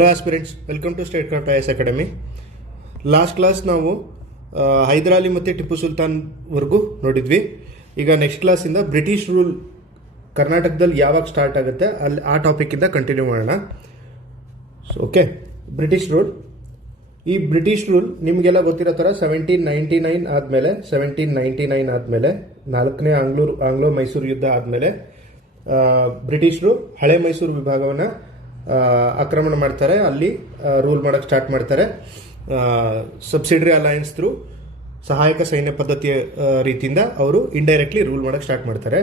Hello aspirants, welcome to state craft IS academy. Last class ನಾವು ಹೈದರಾಲಿ ಮತ್ತು ಟಿಪ್ಪು ಸುಲ್ತಾನ್ ವರೆಗೂ ನೋಡಿದ್ವಿ. ಈಗ ನೆಕ್ಸ್ಟ್ ಕ್ಲಾಸಿಂದ ಬ್ರಿಟಿಷ್ ರೂಲ್ ಕರ್ನಾಟಕದಲ್ಲಿ ಯಾವಾಗ ಸ್ಟಾರ್ಟ್ ಆಗುತ್ತೆ ಅಲ್ಲಿ ಆ ಟಾಪಿಕ್ಕಿಂದ ಕಂಟಿನ್ಯೂ ಮಾಡೋಣ. Okay, British rule. ಈ ಬ್ರಿಟಿಷ್ ರೂಲ್ ನಿಮಗೆಲ್ಲ ಗೊತ್ತಿರೋ ಥರ 1799 ಆದಮೇಲೆ ನಾಲ್ಕನೇ ಆಂಗ್ಲೋ ಮೈಸೂರು ಯುದ್ಧ ಆದಮೇಲೆ ಬ್ರಿಟಿಷರು ಹಳೆ ಮೈಸೂರು ವಿಭಾಗವನ್ನು ಆಕ್ರಮಣ ಮಾಡ್ತಾರೆ. ಅಲ್ಲಿ ರೂಲ್ ಮಾಡೋಕ್ಕೆ ಸ್ಟಾರ್ಟ್ ಮಾಡ್ತಾರೆ. ಸಬ್ಸಿಡರಿ ಅಲಯನ್ಸ್ ಥ್ರೂ ಸಹಾಯಕ ಸೈನ್ಯ ಪದ್ಧತಿಯ ರೀತಿಯಿಂದ ಅವರು ಇಂಡೈರೆಕ್ಟ್ಲಿ ರೂಲ್ ಮಾಡೋಕ್ಕೆ ಸ್ಟಾರ್ಟ್ ಮಾಡ್ತಾರೆ.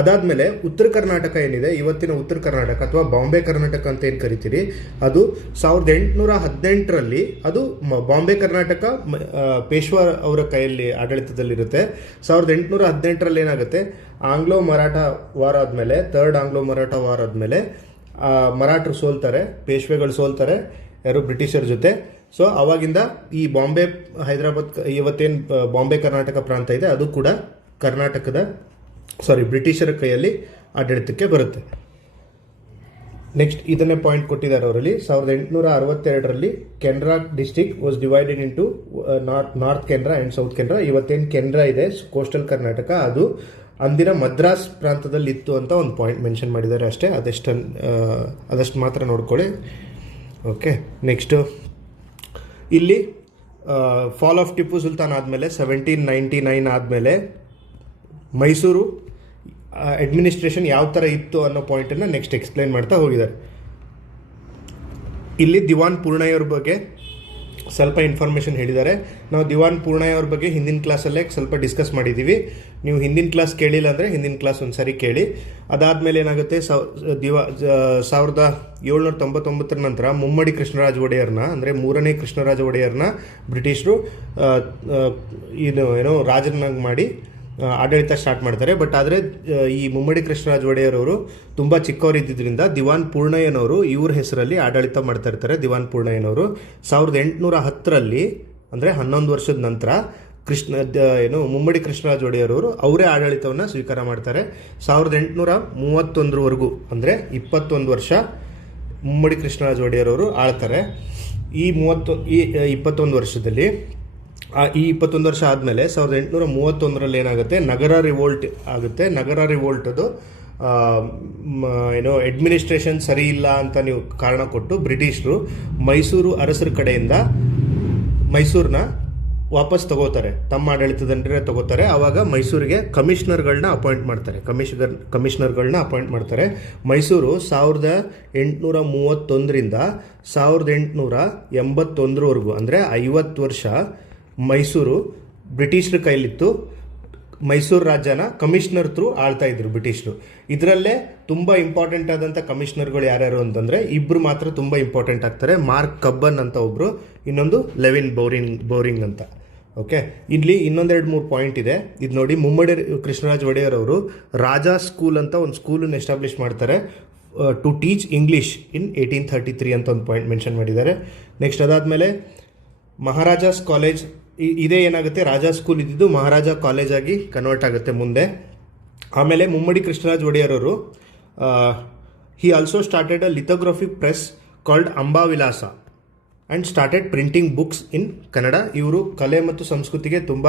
ಅದಾದಮೇಲೆ ಉತ್ತರ ಕರ್ನಾಟಕ ಏನಿದೆ, ಇವತ್ತಿನ ಉತ್ತರ ಕರ್ನಾಟಕ ಅಥವಾ ಬಾಂಬೆ ಕರ್ನಾಟಕ ಅಂತ ಏನು ಕರಿತೀರಿ, ಅದು 1818ರಲ್ಲಿ ಅದು ಬಾಂಬೆ ಕರ್ನಾಟಕ ಪೇಶ್ವಾ ಅವರ ಕೈಯಲ್ಲಿ ಆಡಳಿತದಲ್ಲಿರುತ್ತೆ. 1818ರಲ್ಲಿ ಏನಾಗುತ್ತೆ, ಆಂಗ್ಲೋ ಮರಾಠ ವಾರ್ ಆದಮೇಲೆ, ಥರ್ಡ್ ಆಂಗ್ಲೋ ಮರಾಠ ವಾರ್ ಆದಮೇಲೆ ಮರಾಠರು ಸೋಲ್ತಾರೆ, ಪೇಶ್ವೆಗಳು ಸೋಲ್ತಾರೆ ಯಾರು ಬ್ರಿಟಿಷರ ಜೊತೆ. ಸೊ ಅವಾಗಿಂದ ಈ ಬಾಂಬೆ ಹೈದರಾಬಾದ್ ಇವತ್ತೇನು ಬಾಂಬೆ ಕರ್ನಾಟಕ ಪ್ರಾಂತ ಇದೆ ಅದು ಕೂಡ ಬ್ರಿಟಿಷರ ಕೈಯಲ್ಲಿ ಆಡಳಿತಕ್ಕೆ ಬರುತ್ತೆ. ನೆಕ್ಸ್ಟ್ ಇದನ್ನೇ ಪಾಯಿಂಟ್ ಕೊಟ್ಟಿದ್ದಾರೆ ಅವರಲ್ಲಿ. 1862ರಲ್ಲಿ Kanara district was divided into north Kanara and south Kanara. ಇವತ್ತೇನು ಕೆನರಾ ಇದೆ ಕೋಸ್ಟಲ್ ಕರ್ನಾಟಕ, ಅದು ಅಂದಿನ ಮದ್ರಾಸ್ ಪ್ರಾಂತದಲ್ಲಿ ಇತ್ತು ಅಂತ ಒಂದು ಪಾಯಿಂಟ್ ಮೆನ್ಷನ್ ಮಾಡಿದ್ದಾರೆ ಅಷ್ಟೇ. ಅದಷ್ಟು ಮಾತ್ರ ನೋಡ್ಕೊಳ್ಳಿ. ಓಕೆ, ನೆಕ್ಸ್ಟು ಇಲ್ಲಿ ಫಾಲ್ ಆಫ್ ಟಿಪ್ಪು ಸುಲ್ತಾನ್ ಆದಮೇಲೆ 1799 ಆದಮೇಲೆ ಮೈಸೂರು ಅಡ್ಮಿನಿಸ್ಟ್ರೇಷನ್ ಯಾವ ಥರ ಇತ್ತು ಅನ್ನೋ ಪಾಯಿಂಟನ್ನು ನೆಕ್ಸ್ಟ್ ಎಕ್ಸ್ಪ್ಲೈನ್ ಮಾಡ್ತಾ ಹೋಗಿದ್ದಾರೆ. ಇಲ್ಲಿ ದಿವಾನ್ ಪೂರ್ಣಯ್ಯವ್ರ ಬಗ್ಗೆ ಸ್ವಲ್ಪ ಇನ್ಫಾರ್ಮೇಷನ್ ಹೇಳಿದ್ದಾರೆ. ನಾವು ದಿವಾನ್ ಪೂರ್ಣಯ್ಯವ್ರ ಬಗ್ಗೆ ಹಿಂದಿನ ಕ್ಲಾಸಲ್ಲೇ ಸ್ವಲ್ಪ ಡಿಸ್ಕಸ್ ಮಾಡಿದ್ದೀವಿ. ನೀವು ಹಿಂದಿನ ಕ್ಲಾಸ್ ಕೇಳಿಲ್ಲ ಅಂದರೆ ಹಿಂದಿನ ಕ್ಲಾಸ್ ಒಂದು ಸರಿ ಕೇಳಿ. ಅದಾದಮೇಲೆ ಏನಾಗುತ್ತೆ, 1799 ನಂತರ ಮುಮ್ಮಡಿ ಕೃಷ್ಣರಾಜ ಒಡೆಯರ್ನ, ಅಂದರೆ ಮೂರನೇ ಕೃಷ್ಣರಾಜ ಒಡೆಯರ್ನ ಬ್ರಿಟಿಷರು ರಾಜನಾಗಿ ಮಾಡಿ ಆಡಳಿತ ಸ್ಟಾರ್ಟ್ ಮಾಡ್ತಾರೆ. ಬಟ್ ಆದರೆ ಈ ಮುಮ್ಮಡಿ ಕೃಷ್ಣರಾಜ ಒಡೆಯರ್ ಅವರು ತುಂಬ ಚಿಕ್ಕವರಿದ್ದರಿಂದ ದಿವಾನ್ ಪೂರ್ಣಯ್ಯನವರು ಇವ್ರ ಹೆಸರಲ್ಲಿ ಆಡಳಿತ ಮಾಡ್ತಾ ಇರ್ತಾರೆ. ದಿವಾನ್ ಪೂರ್ಣಯ್ಯನವರು 1810ರಲ್ಲಿ, ಅಂದರೆ 11 ವರ್ಷದ ನಂತರ ಮುಮ್ಮಡಿ ಕೃಷ್ಣರಾಜ ಒಡೆಯರ್ ಅವರು ಅವರೇ ಆಡಳಿತವನ್ನು ಸ್ವೀಕಾರ ಮಾಡ್ತಾರೆ. 1831ವರೆಗೂ, ಅಂದರೆ 21 ವರ್ಷ ಮುಮ್ಮಡಿ ಕೃಷ್ಣರಾಜ ಒಡೆಯರ್ ಅವರು ಆಳ್ತಾರೆ. ಈ 21 ವರ್ಷದಲ್ಲಿ ಈ 21 ವರ್ಷ ಆದಮೇಲೆ 1831ರಲ್ಲಿ ಏನಾಗುತ್ತೆ, ನಗರ ರಿವೋಲ್ಟ್ ಆಗುತ್ತೆ. ನಗರ ರಿವೋಲ್ಟ್ ಅದು ಅಡ್ಮಿನಿಸ್ಟ್ರೇಷನ್ ಸರಿ ಇಲ್ಲ ಅಂತ ನೀವು ಕಾರಣ ಕೊಟ್ಟು ಬ್ರಿಟಿಷರು ಮೈಸೂರು ಅರಸರ ಕಡೆಯಿಂದ ಮೈಸೂರನ್ನ ವಾಪಸ್ ತಗೋತಾರೆ, ತಮ್ಮ ಆಡಳಿತದಂಡ್ರೆ ತಗೋತಾರೆ. ಆವಾಗ ಮೈಸೂರಿಗೆ ಕಮಿಷನರ್ಗಳನ್ನ ಅಪಾಯಿಂಟ್ ಮಾಡ್ತಾರೆ. ಮೈಸೂರು 1831ರಿಂದ 1881ವರೆಗೂ, ಅಂದರೆ 50 ವರ್ಷ ಮೈಸೂರು ಬ್ರಿಟಿಷರ ಕೈಲಿತ್ತು. ಮೈಸೂರು ರಾಜ್ಯನ ಕಮಿಷನರ್ ಥ್ರೂ ಆಳ್ತಾ ಇದ್ರು ಬ್ರಿಟಿಷರು. ಇದರಲ್ಲೇ ತುಂಬ ಇಂಪಾರ್ಟೆಂಟ್ ಆದಂಥ ಕಮಿಷನರ್ಗಳು ಯಾರ್ಯಾರು ಅಂತಂದರೆ ಇಬ್ಬರು ಮಾತ್ರ ತುಂಬ ಇಂಪಾರ್ಟೆಂಟ್ ಆಗ್ತಾರೆ. ಮಾರ್ಕ್ ಕಬ್ಬನ್ ಅಂತ ಒಬ್ಬರು, ಇನ್ನೊಂದು ಲೆವಿನ್ ಬೌರಿಂಗ್ ಅಂತ. ಓಕೆ, ಇಲ್ಲಿ ಇನ್ನೊಂದೆರಡು ಮೂರು ಪಾಯಿಂಟ್ ಇದೆ, ಇದು ನೋಡಿ. ಮುಮ್ಮಡಿ ಕೃಷ್ಣರಾಜ ಒಡೆಯರ್ ಅವರು ರಾಜಾ ಸ್ಕೂಲ್ ಅಂತ ಒಂದು ಸ್ಕೂಲನ್ನು ಎಸ್ಟಾಬ್ಲಿಷ್ ಮಾಡ್ತಾರೆ ಟು ಟೀಚ್ ಇಂಗ್ಲೀಷ್ ಇನ್ 1833 ಅಂತ ಒಂದು ಪಾಯಿಂಟ್ ಮೆನ್ಷನ್ ಮಾಡಿದ್ದಾರೆ. ನೆಕ್ಸ್ಟ್ ಅದಾದಮೇಲೆ ಮಹಾರಾಜಾಸ್ ಕಾಲೇಜ್, ಇದೇ ಏನಾಗುತ್ತೆ, ರಾಜಾ ಸ್ಕೂಲ್ ಇದ್ದಿದ್ದು ಮಹಾರಾಜ ಕಾಲೇಜ್ ಆಗಿ ಕನ್ವರ್ಟ್ ಆಗುತ್ತೆ ಮುಂದೆ. ಆಮೇಲೆ ಮುಮ್ಮಡಿ ಕೃಷ್ಣರಾಜ ಒಡೆಯರ್ ಅವರು he also started a lithographic press called Ambavilasa and started printing books in Kannada. ಇವರು ಕಲೆ ಮತ್ತು ಸಂಸ್ಕೃತಿಗೆ ತುಂಬ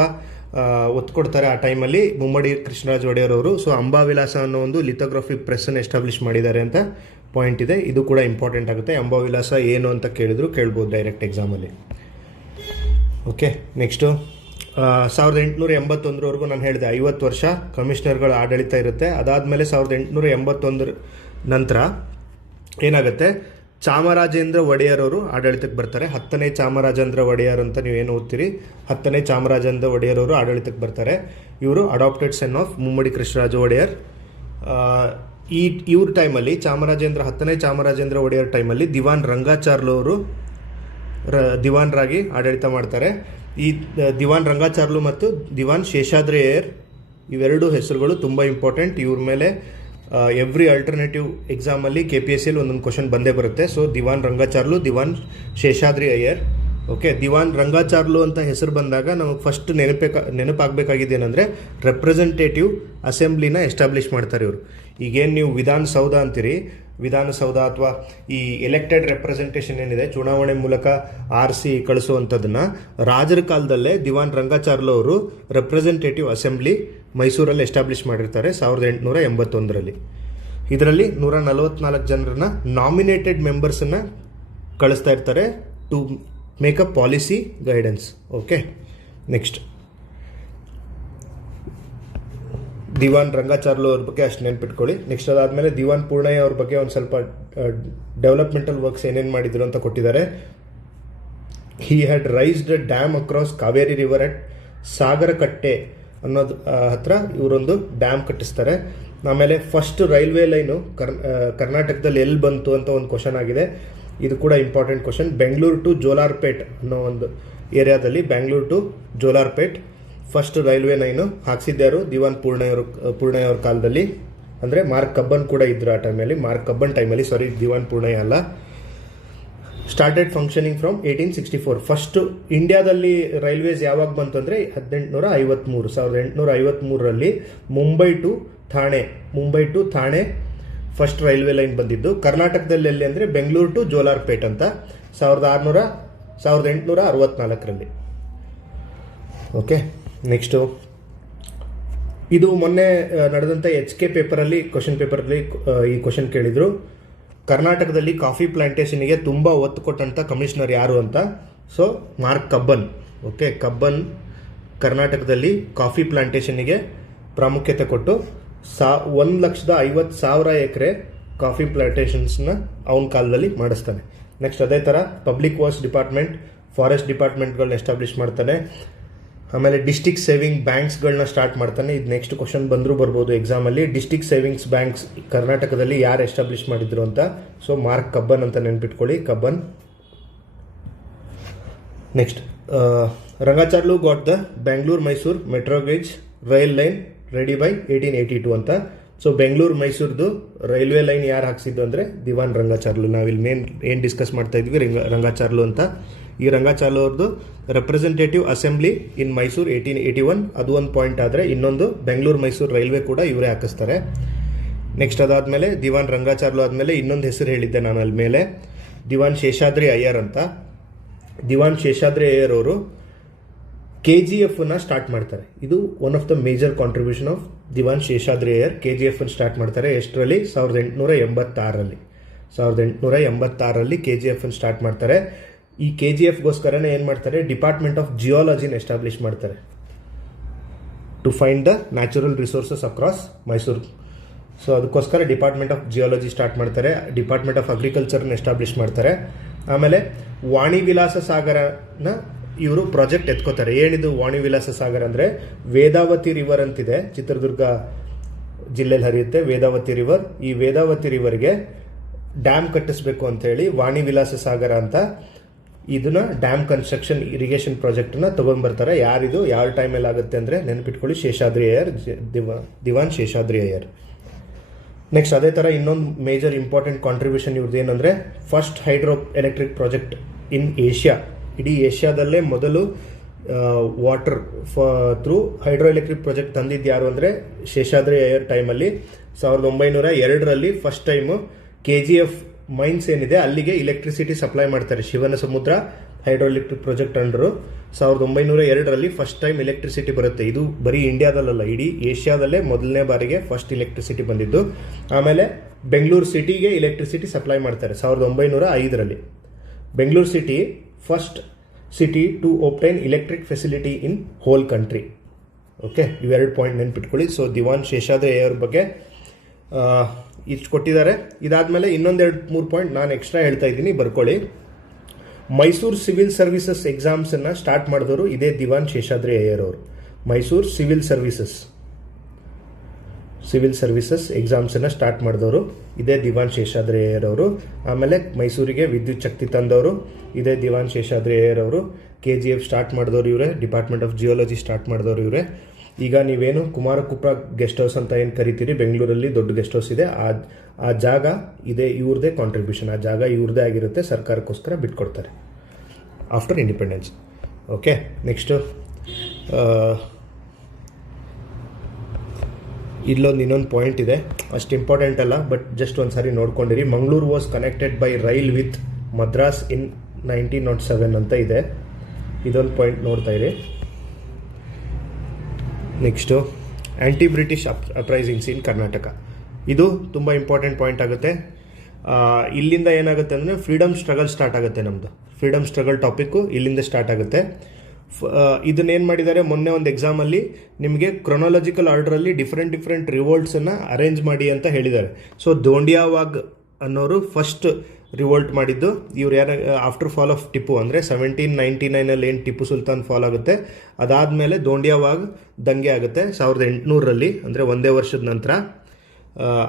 ಒತ್ತು ಕೊಡ್ತಾರೆ ಆ ಟೈಮಲ್ಲಿ ಮುಮ್ಮಡಿ ಕೃಷ್ಣರಾಜ ಒಡೆಯರ್ ಅವರು. ಸೊ ಅಂಬಾವಿಲಾಸ ಅನ್ನೋ ಒಂದು ಲಿಥೋಗ್ರಫಿಕ್ ಪ್ರೆಸ್ಸನ್ನು ಎಸ್ಟಾಬ್ಲಿಷ್ ಮಾಡಿದ್ದಾರೆ ಅಂತ ಪಾಯಿಂಟ್ ಇದೆ. ಇದು ಕೂಡ ಇಂಪಾರ್ಟೆಂಟ್ ಆಗುತ್ತೆ. ಅಂಬಾವಿಲಾಸ ಏನು ಅಂತ ಕೇಳ್ಬೋದು ಡೈರೆಕ್ಟ್ ಎಕ್ಸಾಮಲ್ಲಿ. ಓಕೆ, ನೆಕ್ಸ್ಟು 1881ವರೆಗೂ ನಾನು ಹೇಳಿದೆ 50 ವರ್ಷ ಕಮಿಷನರ್ಗಳ ಆಡಳಿತ ಇರುತ್ತೆ. ಅದಾದಮೇಲೆ 1881 ನಂತರ ಏನಾಗುತ್ತೆ, ಚಾಮರಾಜೇಂದ್ರ ಒಡೆಯರ್ ಅವರು ಆಡಳಿತಕ್ಕೆ ಬರ್ತಾರೆ. 10ನೇ ಚಾಮರಾಜೇಂದ್ರ ಒಡೆಯರ್ ಅಂತ ನೀವು ಏನು ಓದ್ತೀರಿ, 10ನೇ ಚಾಮರಾಜೇಂದ್ರ ಒಡೆಯರ್ ಅವರು ಆಡಳಿತಕ್ಕೆ ಬರ್ತಾರೆ. ಇವರು ಅಡಾಪ್ಟೆಡ್ ಸನ್ ಆಫ್ ಮುಮ್ಮಡಿ ಕೃಷ್ಣರಾಜ ಒಡೆಯರ್. ಇವ್ರ ಟೈಮಲ್ಲಿ 10ನೇ ಚಾಮರಾಜೇಂದ್ರ ಒಡೆಯರ್ ಟೈಮಲ್ಲಿ ದಿವಾನ್ ರಂಗಾಚಾರ್ಲು ಅವರು ದಿವಾನ್ರಾಗಿ ಆಡಳಿತ ಮಾಡ್ತಾರೆ. ಈ ದಿವಾನ್ ರಂಗಾಚಾರ್ಲು ಮತ್ತು ದಿವಾನ್ ಶೇಷಾದ್ರಿಯರ್ ಇವೆರಡು ಹೆಸರುಗಳು ತುಂಬ ಇಂಪಾರ್ಟೆಂಟ್. ಇವ್ರ ಮೇಲೆ ಎವ್ರಿ ಆಲ್ಟರ್ನೇಟಿವ್ ಎಕ್ಸಾಮಲ್ಲಿ KPSCಯಲ್ಲಿ ಒಂದೊಂದು ಕ್ವಶನ್ ಬಂದೇ ಬರುತ್ತೆ. ಸೊ ದಿವಾನ್ ರಂಗಾಚಾರ್ಲು, ದಿವಾನ್ ಶೇಷಾದ್ರಿ ಅಯ್ಯರ್. ಓಕೆ, ದಿವಾನ್ ರಂಗಾಚಾರ್ಲು ಅಂತ ಹೆಸರು ಬಂದಾಗ ನಮಗೆ ಫಸ್ಟ್ ನೆನಪಾಗಬೇಕಾಗಿದೆ ಏನಂದರೆ ರೆಪ್ರೆಸೆಂಟೇಟಿವ್ ಅಸೆಂಬ್ಲಿನ ಎಸ್ಟಾಬ್ಲಿಷ್ ಮಾಡ್ತಾರೆ ಇವರು. ಈಗೇನು ನೀವು ವಿಧಾನಸೌಧ ಅಂತೀರಿ, ವಿಧಾನಸೌಧ ಅಥವಾ ಈ ಎಲೆಕ್ಟೆಡ್ ರೆಪ್ರೆಸೆಂಟೇಷನ್ ಏನಿದೆ, ಚುನಾವಣೆ ಮೂಲಕ ಆರಿಸಿ ಕಳಿಸುವಂಥದ್ದನ್ನು ರಾಜರ ಕಾಲದಲ್ಲೇ ದಿವಾನ್ ರಂಗಾಚಾರ್ಲು ಅವರು ರೆಪ್ರೆಸೆಂಟೇಟಿವ್ ಅಸೆಂಬ್ಲಿ ಮೈಸೂರಲ್ಲಿ ಎಸ್ಟಾಬ್ಲಿಷ್ ಮಾಡಿರ್ತಾರೆ 1881ರಲ್ಲಿ. ಇದರಲ್ಲಿ 144 ಜನರನ್ನ ನಾಮಿನೇಟೆಡ್ ಮೆಂಬರ್ಸನ್ನು ಕಳಿಸ್ತಾ ಇರ್ತಾರೆ to make a policy guidance. Okay, next Dewan Rangacharlu ಅವ್ರ ಬಗ್ಗೆ ಅಷ್ಟು ನೆನ್ಪಿಟ್ಕೊಳ್ಳಿ. ನೆಕ್ಸ್ಟ್ ಅದಾದಮೇಲೆ ದಿವಾನ್ ಪೂರ್ಣಯ್ಯ ಅವ್ರ ಬಗ್ಗೆ ಒಂದು ಸ್ವಲ್ಪ ಡೆವಲಪ್ಮೆಂಟಲ್ ವರ್ಕ್ಸ್ ಏನೇನು ಮಾಡಿದ್ರು ಅಂತ ಕೊಟ್ಟಿದ್ದಾರೆ. He had raised a dam across Kaveri river at Sagarakatte ಅನ್ನೋದು ಹತ್ರ ಇವರೊಂದು ಡ್ಯಾಮ್ ಕಟ್ಟಿಸ್ತಾರೆ. ಆಮೇಲೆ ಫಸ್ಟ್ ರೈಲ್ವೆ ಲೈನು ಕರ್ನಾಟಕದಲ್ಲಿ ಎಲ್ಲಿ ಬಂತು ಅಂತ ಒಂದು ಕ್ವಶನ್ ಆಗಿದೆ. ಇದು ಕೂಡ important question. Bengaluru to Jolarpet ಅನ್ನೋ ಒಂದು ಏರಿಯಾದಲ್ಲಿ Bengaluru to Jolarpet first railway line ಹಾಕ್ಸಿದ್ಯಾರು ದಿವಾನ್ ಪೂರ್ಣಯ್ಯ ಅವ್ರ ಕಾಲದಲ್ಲಿ. ಅಂದರೆ ಮಾರ್ಕ್ ಕಬ್ಬನ್ ಕೂಡ ಇದ್ರು ಆ ಟೈಮಲ್ಲಿ, ಮಾರ್ಕ್ ಕಬ್ಬನ್ ಟೈಮಲ್ಲಿ, ಸಾರಿ ದಿವಾನ್ ಪೂರ್ಣಯ್ಯ ಅಲ್ಲ. Started functioning from 1864. ಫಸ್ಟ್ ಇಂಡಿಯಾದಲ್ಲಿ ರೈಲ್ವೇಸ್ ಯಾವಾಗ ಬಂತು ಅಂದರೆ 1853ರಲ್ಲಿ Mumbai to Thane first railway line ಬಂದಿದ್ದು. ಕರ್ನಾಟಕದಲ್ಲಿ ಎಲ್ಲಿ ಅಂದರೆ ಬೆಂಗಳೂರು ಟು ಜೋಲಾರ್ಪೇಟ್ ಅಂತ 1864ರಲ್ಲಿ. ಓಕೆ, ನೆಕ್ಸ್ಟು ಇದು ಮೊನ್ನೆ ನಡೆದಂಥ HK ಪೇಪರಲ್ಲಿ ಈ ಕ್ವಶನ್ ಕೇಳಿದರು. ಕರ್ನಾಟಕದಲ್ಲಿ ಕಾಫಿ ಪ್ಲಾಂಟೇಷನ್ಗೆ ತುಂಬ ಒತ್ತು ಕೊಟ್ಟಂಥ ಕಮಿಷನರ್ ಯಾರು ಅಂತ. So mark Cubbon. Okay, Cubbon ಕರ್ನಾಟಕದಲ್ಲಿ ಕಾಫಿ ಪ್ಲಾಂಟೇಷನ್ಗೆ ಪ್ರಾಮುಖ್ಯತೆ ಕೊಟ್ಟು 1,50,000 ಎಕರೆ ಕಾಫಿ ಪ್ಲಾಂಟೇಷನ್ಸ್ನ ಅವನ ಕಾಲದಲ್ಲಿ ಮಾಡಿಸ್ತಾನೆ. ನೆಕ್ಸ್ಟ್ ಅದೇ ಥರ ಪಬ್ಲಿಕ್ ವರ್ಕ್ಸ್ ಡಿಪಾರ್ಟ್ಮೆಂಟ್, ಫಾರೆಸ್ಟ್ ಡಿಪಾರ್ಟ್ಮೆಂಟ್ಗಳನ್ನ ಎಸ್ಟಾಬ್ಲಿಷ್ ಮಾಡ್ತಾನೆ. ಆಮೇಲೆ ಡಿಸ್ಟಿಕ್ ಸೇವಿಂಗ್ ಬ್ಯಾಂಕ್ಸ್ಗಳನ್ನ ಸ್ಟಾರ್ಟ್ ಮಾಡ್ತಾನೆ. ಇದು ನೆಕ್ಸ್ಟ್ ಕ್ವಶನ್ ಬರ್ಬೋದು ಎಕ್ಸಾಮಲ್ಲಿ. ಡಿಸ್ಟಿಕ್ ಸೇವಿಂಗ್ಸ್ ಬ್ಯಾಂಕ್ಸ್ ಕರ್ನಾಟಕದಲ್ಲಿ ಯಾರು ಎಸ್ಟಾಬ್ಲಿಷ್ ಮಾಡಿದ್ರು ಅಂತ. ಸೊ ಮಾರ್ಕ್ ಕಬ್ಬನ್ ಅಂತ ನೆನ್ಪಿಟ್ಕೊಳ್ಳಿ, Cubbon. Next Rangacharlu got the Bengaluru Mysuru metro gauge rail line ready by 1882 ಅಂತ. ಸೊ ಬೆಂಗಳೂರು ಮೈಸೂರ್ದು ರೈಲ್ವೆ ಲೈನ್ ಯಾರು ಹಾಕ್ಸಿದ್ದು ಅಂದರೆ ದಿವಾನ್ ರಂಗಾಚಾರ್ಲು. ನಾವಿಲ್ಲಿ ಏನು ಡಿಸ್ಕಸ್ ಮಾಡ್ತಾ ಇದ್ವಿ ರಂಗಾಚಾರ್ಲು ಅಂತ. ಈ ರಂಗಾಚಾರ್ಲು ಅವ್ರದ್ದು ರೆಪ್ರೆಸೆಂಟೇಟಿವ್ ಅಸೆಂಬ್ಲಿ ಇನ್ ಮೈಸೂರು 1881 ಅದು ಒಂದು ಪಾಯಿಂಟ್. ಆದರೆ ಇನ್ನೊಂದು ಬೆಂಗಳೂರು ಮೈಸೂರು ರೈಲ್ವೆ ಕೂಡ ಇವರೇ ಹಾಕಿಸ್ತಾರೆ. ನೆಕ್ಸ್ಟ್ ಅದಾದಮೇಲೆ ದಿವಾನ್ ರಂಗಾಚಾರ್ಲು ಆದಮೇಲೆ ಇನ್ನೊಂದು ಹೆಸರು ಹೇಳಿದ್ದೆ ನಾನು ಅಲ್ಲಿ ಮೇಲೆ, ದಿವಾನ್ ಶೇಷಾದ್ರಿ ಅಯ್ಯರ್ ಅಂತ. ದಿವಾನ್ ಶೇಷಾದ್ರಿ ಅಯ್ಯರ್ ಅವರು KGFನ ಸ್ಟಾರ್ಟ್ ಮಾಡ್ತಾರೆ. ಇದು one of the major contribution of Dewan Seshadri Iyer. KGFನ ಸ್ಟಾರ್ಟ್ ಮಾಡ್ತಾರೆ ಎಷ್ಟರಲ್ಲಿ? 1886ರಲ್ಲಿ KGFನ ಸ್ಟಾರ್ಟ್ ಮಾಡ್ತಾರೆ. ಈ KGFಗೋಸ್ಕರನೇ ಏನು ಮಾಡ್ತಾರೆ, ಡಿಪಾರ್ಟ್ಮೆಂಟ್ ಆಫ್ ಜಿಯಾಲಜಿನ ಎಸ್ಟಾಬ್ಲಿಷ್ ಮಾಡ್ತಾರೆ to find the natural resources across Mysore. So ಅದಕ್ಕೋಸ್ಕರ ಡಿಪಾರ್ಟ್ಮೆಂಟ್ ಆಫ್ ಜಿಯಾಲಜಿ ಸ್ಟಾರ್ಟ್ ಮಾಡ್ತಾರೆ. ಡಿಪಾರ್ಟ್ಮೆಂಟ್ ಆಫ್ ಅಗ್ರಿಕಲ್ಚರ್ನ ಎಸ್ಟಾಬ್ಲಿಷ್ ಮಾಡ್ತಾರೆ. ಆಮೇಲೆ ವಾಣಿ ವಿಲಾಸ ಸಾಗರನ ಇವರು ಪ್ರಾಜೆಕ್ಟ್ ಎತ್ಕೋತಾರೆ. ಏನಿದು ವಾಣಿ ವಿಲಾಸ ಸಾಗರ ಅಂದರೆ, ವೇದಾವತಿ ರಿವರ್ ಅಂತಿದೆ, ಚಿತ್ರದುರ್ಗ ಜಿಲ್ಲೆಯಲ್ಲಿ ಹರಿಯುತ್ತೆ ವೇದಾವತಿ ರಿವರ್. ಈ ವೇದಾವತಿ ರಿವರ್ಗೆ ಡ್ಯಾಮ್ ಕಟ್ಟಿಸ್ಬೇಕು ಅಂತೇಳಿ ವಾಣಿ ವಿಲಾಸ ಸಾಗರ ಅಂತ ಇದನ್ನ ಡ್ಯಾಮ್ ಕನ್ಸ್ಟ್ರಕ್ಷನ್ ಇರಿಗೇಷನ್ ಪ್ರಾಜೆಕ್ಟ್ನ ತೊಗೊಂಡ್ಬರ್ತಾರೆ. ಯಾರಿದು ಯಾವ ಟೈಮಲ್ಲಿ ಆಗುತ್ತೆ ಅಂದರೆ ನೆನಪಿಟ್ಕೊಳ್ಳಿ, ಶೇಷಾದ್ರಿ ಅಯ್ಯರ್, ದಿವಾನ್ ಶೇಷಾದ್ರಿ ಅಯ್ಯರ್. ನೆಕ್ಸ್ಟ್ ಅದೇ ಥರ ಇನ್ನೊಂದು ಮೇಜರ್ ಇಂಪಾರ್ಟೆಂಟ್ ಕಾಂಟ್ರಿಬ್ಯೂಷನ್ ಇವ್ರದ್ದು ಏನಂದರೆ, first hydro electric project in Asia. ಇಡೀ ಏಷ್ಯಾದಲ್ಲೇ ಮೊದಲು water through hydro electric project ತಂದಿದ್ದು ಯಾರು ಅಂದರೆ ಶೇಷಾದ್ರಿ ಅಯ್ಯರ್ ಟೈಮಲ್ಲಿ. 1902ರಲ್ಲಿ ಫಸ್ಟ್ ಟೈಮು KGF ಮೈನ್ಸ್ ಏನಿದೆ ಅಲ್ಲಿಗೆ ಇಲೆಕ್ಟ್ರಿಸಿಟಿ ಸಪ್ಲೈ ಮಾಡ್ತಾರೆ. Shivana Samudra hydro electric project ಅಂಡರು 1902ರಲ್ಲಿ ಫಸ್ಟ್ ಟೈಮ್ ಎಲೆಕ್ಟ್ರಿಸಿಟಿ ಬರುತ್ತೆ. ಇದು ಬರೀ ಇಂಡಿಯಾದಲ್ಲ, ಇಡೀ ಏಷ್ಯಾದಲ್ಲೇ ಮೊದಲನೇ ಬಾರಿಗೆ ಫಸ್ಟ್ ಇಲೆಕ್ಟ್ರಿಸಿಟಿ ಬಂದಿದ್ದು. ಆಮೇಲೆ ಬೆಂಗಳೂರು ಸಿಟಿಗೆ ಇಲೆಕ್ಟ್ರಿಸಿಟಿ ಸಪ್ಲೈ ಮಾಡ್ತಾರೆ 1905ರಲ್ಲಿ. Bengaluru city first city to obtain electric facility in whole country. Okay, ಇವೆರಡು ಪಾಯಿಂಟ್ ನೆನ್ಪಿಟ್ಕೊಳ್ಳಿ. ಸೊ ದಿವಾನ್ ಶೇಷಾದ್ರಿ ಅಯ್ಯರ್ ಬಗ್ಗೆ ಇಷ್ಟು ಕೊಟ್ಟಿದ್ದಾರೆ. ಇದಾದಮೇಲೆ ಇನ್ನೊಂದೆರಡು 3 ಪಾಯಿಂಟ್ ನಾನು ಎಕ್ಸ್ಟ್ರಾ ಹೇಳ್ತಾ ಇದ್ದೀನಿ, ಬರ್ಕೊಳ್ಳಿ. ಮೈಸೂರು ಸಿವಿಲ್ ಸರ್ವಿಸಸ್ ಎಕ್ಸಾಮ್ಸನ್ನು ಸ್ಟಾರ್ಟ್ ಮಾಡಿದವರು ಇದೇ ದಿವಾನ್ ಶೇಷಾದ್ರಿ ಅಯ್ಯರ್ ಅವರು. ಮೈಸೂರು ಸಿವಿಲ್ ಸರ್ವಿಸಸ್ ಎಕ್ಸಾಮ್ಸನ್ನು ಸ್ಟಾರ್ಟ್ ಮಾಡಿದವರು ಇದೇ ದಿವಾನ್ ಶೇಷಾದ್ರಿ ಅಯ್ಯರ್ ಅವರು. ಆಮೇಲೆ ಮೈಸೂರಿಗೆ ವಿದ್ಯುತ್ ಶಕ್ತಿ ತಂದವರು ಇದೇ ದಿವಾನ್ ಶೇಷಾದ್ರಿ ಅಯ್ಯರ್ ಅವರು. KGF ಸ್ಟಾರ್ಟ್ ಮಾಡಿದವರು ಇವರೇ, ಡಿಪಾರ್ಟ್ಮೆಂಟ್ ಆಫ್ ಜಿಯಾಲಜಿ ಸ್ಟಾರ್ಟ್ ಮಾಡಿದವರು ಇವರೇ. ಈಗ ನೀವೇನು ಕುಮಾರಕುಪ್ರ ಗೆಸ್ಟ್ ಹೌಸ್ ಅಂತ ಏನು ಕರಿತೀರಿ, ಬೆಂಗಳೂರಲ್ಲಿ ದೊಡ್ಡ ಗೆಸ್ಟ್ ಹೌಸ್ ಇದೆ, ಆ ಜಾಗ ಇದೆ ಇವ್ರದೇ ಕಾಂಟ್ರಿಬ್ಯೂಷನ್. ಆ ಜಾಗ ಇವ್ರದೇ ಆಗಿರುತ್ತೆ, ಸರ್ಕಾರಕ್ಕೋಸ್ಕರ ಬಿಟ್ಕೊಡ್ತಾರೆ ಆಫ್ಟರ್ ಇಂಡಿಪೆಂಡೆನ್ಸ್. ಓಕೆ, ನೆಕ್ಸ್ಟು ಇಲ್ಲೊಂದು ಇನ್ನೊಂದು ಪಾಯಿಂಟ್ ಇದೆ, ಅಷ್ಟು ಇಂಪಾರ್ಟೆಂಟ್ ಅಲ್ಲ, ಬಟ್ ಜಸ್ಟ್ ಒಂದು ಸಾರಿ ನೋಡ್ಕೊಂಡಿರಿ. Mangaluru was connected by rail with Madras in 1907 ಅಂತ ಇದೆ. ಇದೊಂದು ಪಾಯಿಂಟ್ ನೋಡ್ತಾ ಇರಿ. Next anti British uprisings in Karnataka. ಇದು ತುಂಬ ಇಂಪಾರ್ಟೆಂಟ್ ಪಾಯಿಂಟ್ ಆಗುತ್ತೆ. ಇಲ್ಲಿಂದ ಏನಾಗುತ್ತೆ ಅಂದರೆ ಫ್ರೀಡಮ್ ಸ್ಟ್ರಗಲ್ ಸ್ಟಾರ್ಟ್ ಆಗುತ್ತೆ. ನಮ್ಮದು ಫ್ರೀಡಮ್ ಸ್ಟ್ರಗಲ್ ಟಾಪಿಕ್ಕು ಇಲ್ಲಿಂದ ಸ್ಟಾರ್ಟ್ ಆಗುತ್ತೆ. ಇದನ್ನೇನು ಮಾಡಿದ್ದಾರೆ, ಮೊನ್ನೆ ಒಂದು ಎಕ್ಸಾಮಲ್ಲಿ ನಿಮಗೆ ಕ್ರೊನಾಲಜಿಕಲ್ ಆರ್ಡ್ರಲ್ಲಿ ಡಿಫ್ರೆಂಟ್ ರಿವೋಲ್ಟ್ಸನ್ನು ಅರೇಂಜ್ ಮಾಡಿ ಅಂತ ಹೇಳಿದ್ದಾರೆ. ಸೊ ದೋಂಡಿಯಾವಾಗ್ ಅನ್ನೋರು ಫಸ್ಟ್ ರಿವೋಲ್ಟ್ ಮಾಡಿದ್ದು. ಇವ್ರು ಯಾರು ಆಫ್ಟರ್ ಫಾಲ್ ಆಫ್ ಟಿಪ್ಪು ಅಂದರೆ 1799 ಏನು ಟಿಪ್ಪು ಸುಲ್ತಾನ್ ಫಾಲ್ ಆಗುತ್ತೆ, ಅದಾದಮೇಲೆ ದೋಂಡಿಯಾವಾಗ್ ದಂಗೆ ಆಗುತ್ತೆ 1800 ಅಂದರೆ ಒಂದೇ ವರ್ಷದ ನಂತರ.